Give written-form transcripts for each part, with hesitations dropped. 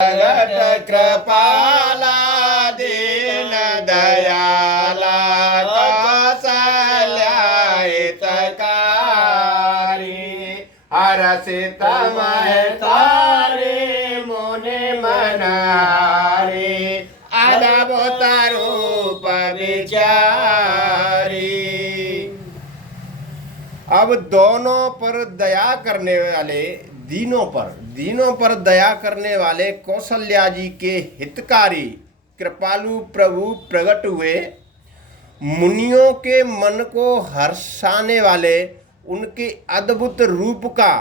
जगत कृपाला दीन दयाला कौशल्या हितकारी हरषित महतारे मुनि मनहारे अद्भुत रूप विचारी। अब दोनों पर दया करने वाले दीनों पर दया करने वाले कौशल्या जी के हितकारी कृपालु प्रभु प्रकट हुए। मुनियों के मन को हर्षाने वाले उनके अद्भुत रूप का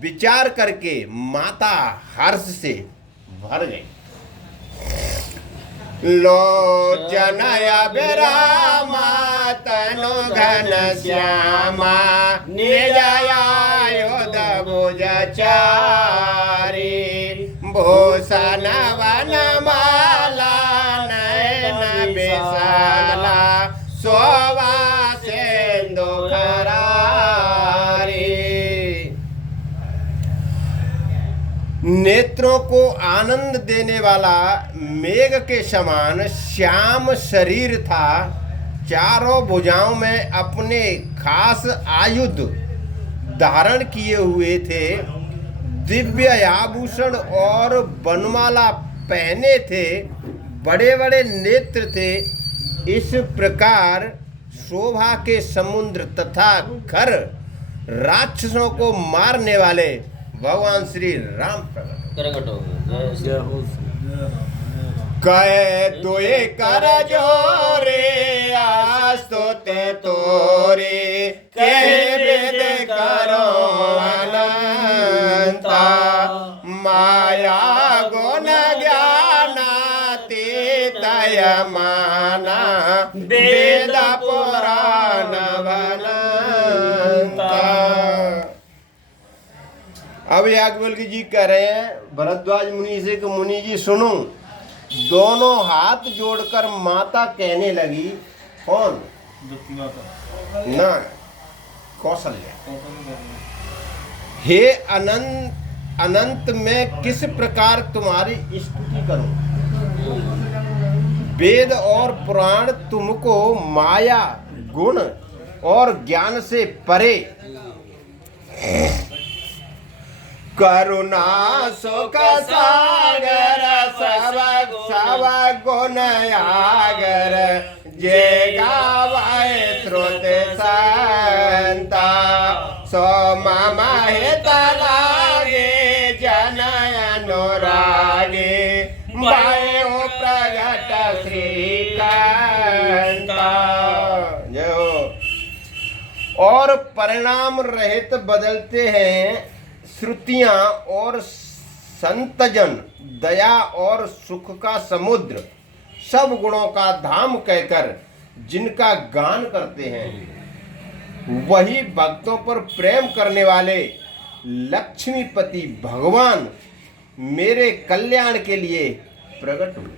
विचार करके माता हर्ष से भर गई। लोचनया विरामा तनु घन श्यामा निजयायुध भुजचारी भूषण वनमाला नयन विशाला शोभा सिंधु करारी। नेत्रों को आनंद देने वाला मेघ के समान श्याम शरीर था। चारों भुजाओं में अपने खास आयुध धारण किए हुए थे। दिव्य आभूषण और बनमाला पहने थे। बड़े बड़े नेत्र थे। इस प्रकार शोभा के समुद्र तथा घर राक्षसों को मारने वाले भगवान श्री राम प्रकट हो गए। कहे तुए कर जोरे आस्तुते तोरे कहे वेद करो अनंता माया गुण ज्ञानातीतय माना वेद पुराण वनंता। अब याज्ञवल्क्य जी कह रहे हैं भरद्वाज मुनि से कि मुनि जी सुनो। दोनों हाथ जोड़कर माता कहने लगी। कौन? ना कौशल्या। हे अनंत मैं किस प्रकार तुम्हारी स्तुति करूं। वेद और पुराण तुमको माया गुण और ज्ञान से परे करुणा सुख सागर सब गुण आगर जे गावे श्रुति संता सो मम हित लागे जन अनुरागे भयो प्रगट श्रीकांता। जो और परिणाम रहित बदलते हैं श्रुतियां और संतजन दया और सुख का समुद्र सब गुणों का धाम कहकर जिनका गान करते हैं वही भक्तों पर प्रेम करने वाले लक्ष्मीपति भगवान मेरे कल्याण के लिए प्रकट हुए।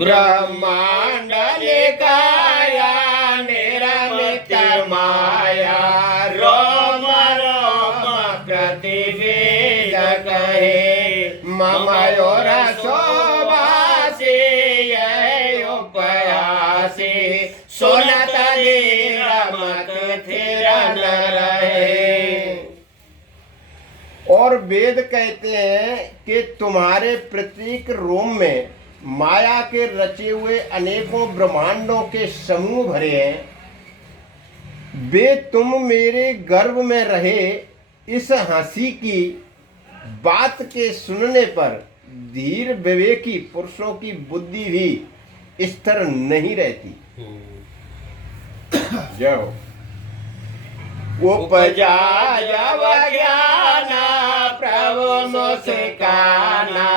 ब्रह्मांड निकाया निरमित माया रोम रोम प्रतिवेद कहे ममयोर शोभासी उपयासी सुनत मत थिर न रहे। और वेद कहते हैं कि तुम्हारे प्रत्येक रोम में माया के रचे हुए अनेकों ब्रह्मांडों के समूह भरे हैं। वे तुम मेरे गर्भ में रहे इस हंसी की बात के सुनने पर धीर विवेकी पुरुषों की बुद्धि भी स्थिर नहीं रहती। जाओ उपजा जब ज्ञाना प्रभु मुस्काना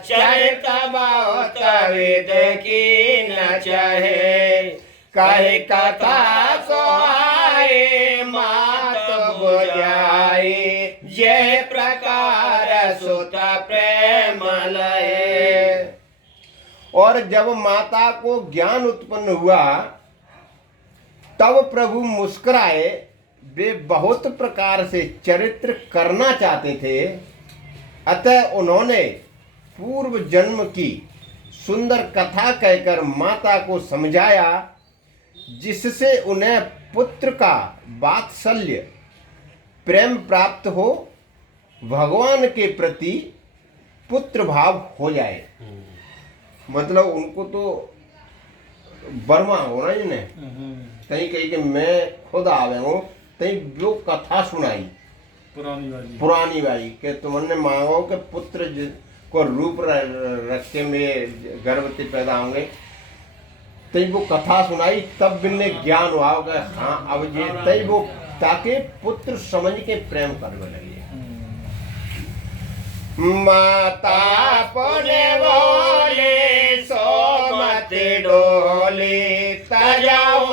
चरित बहुत विद की न चाहे कहे कथा सोहाए मात बुझाए ये प्रकार सुत प्रेम लये। और जब माता को ज्ञान उत्पन्न हुआ तब प्रभु मुस्कुराए। वे बहुत प्रकार से चरित्र करना चाहते थे अतः उन्होंने पूर्व जन्म की सुंदर कथा कहकर माता को समझाया, जिससे उन्हें पुत्र का वात्सल्य प्रेम प्राप्त हो, भगवान के प्रति पुत्र भाव हो जाए। मतलब उनको तो बर्मा होना ही नहीं, कहीं कहीं कि मैं खुद आवे हूँ, कहीं जो कथा सुनाई पुरानी वाली कि तुमने मांगो कि पुत्र को रूप रख के मेरे गर्भवती पैदा होंगे, तई वो कथा सुनाई, तब बिन्ने ज्ञान हुआ कि हाँ अब ये तई वो, ताकि पुत्र समझ के प्रेम करने लगे। माता पुण्य बोले सो मत डोले, तजाऊ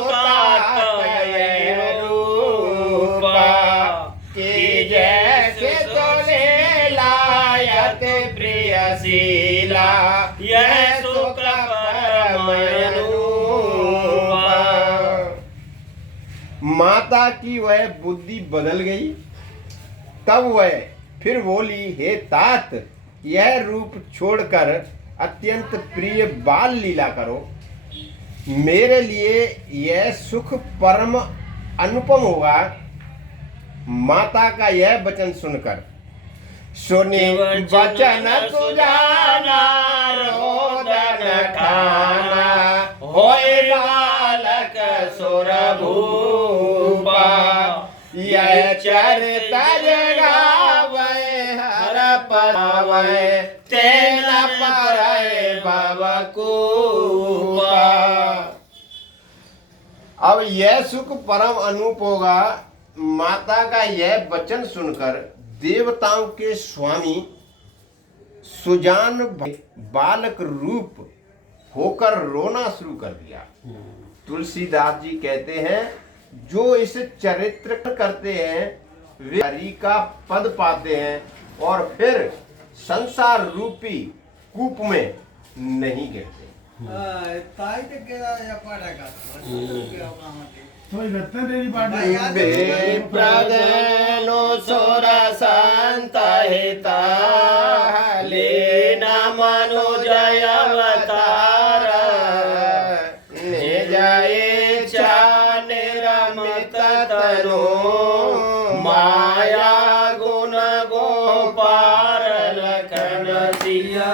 रूपा कि जैसे तोले लायत प्रियशीला, यह सुख परम रूपा। माता की वह बुद्धि बदल गई, तब वह फिर बोली, हे तात, यह रूप छोड़कर अत्यंत प्रिय बाल लीला करो, मेरे लिए यह सुख परम अनुपम होगा। माता का यह वचन सुनकर सुनी वचन सुजाना, रोदन खाना, होए बालक सुर भूपा, यह चरित जगावे हर पावे, तेन परय भवकूपा। अब यह सुख परम अनूप होगा। माता का यह वचन सुनकर देवताओं के स्वामी सुजान बालक रूप होकर रोना शुरू कर दिया। तुलसीदास जी कहते हैं, जो इस चरित्र करते हैं वे हरि का पद पाते हैं और फिर संसार रूपी कूप में नहीं गिरते। प्रदनो सोर संत हिता, लेना मनो जय अवतार, निज इच्छा निरमित तनु, माया गुण गोपार लखन सिया।